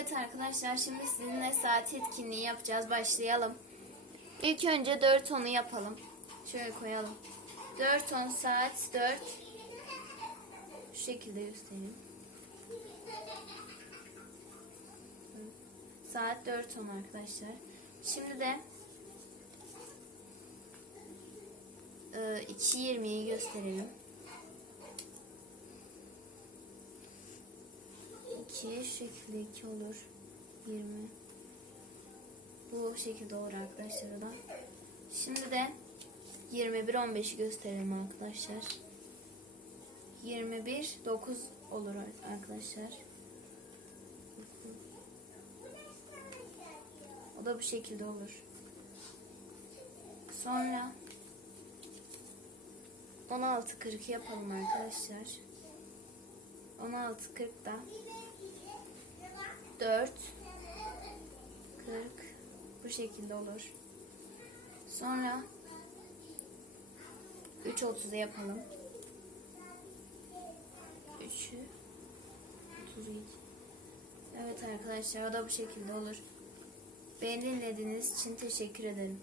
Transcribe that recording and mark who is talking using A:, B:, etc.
A: Evet arkadaşlar şimdi sizinle saat etkinliği yapacağız. Başlayalım. İlk önce 4 onu yapalım. Şöyle koyalım. 4 10 saat 4 şu şekilde göstereyim. Saat 4 10 arkadaşlar. Şimdi de e, 2.20'yi gösterelim. 2 şu şekilde 2 olur. 20 bu şekilde olur arkadaşlar da. Şimdi de 21 15'i gösterelim arkadaşlar. 21 9 olur arkadaşlar. O da bu şekilde olur. Sonra 16 40 yapalım arkadaşlar. 16 40'da 4 40 bu şekilde olur. Sonra 3 30'a yapalım. 3'ü 32. Evet arkadaşlar o da bu şekilde olur. Beni dinlediğiniz için teşekkür ederim.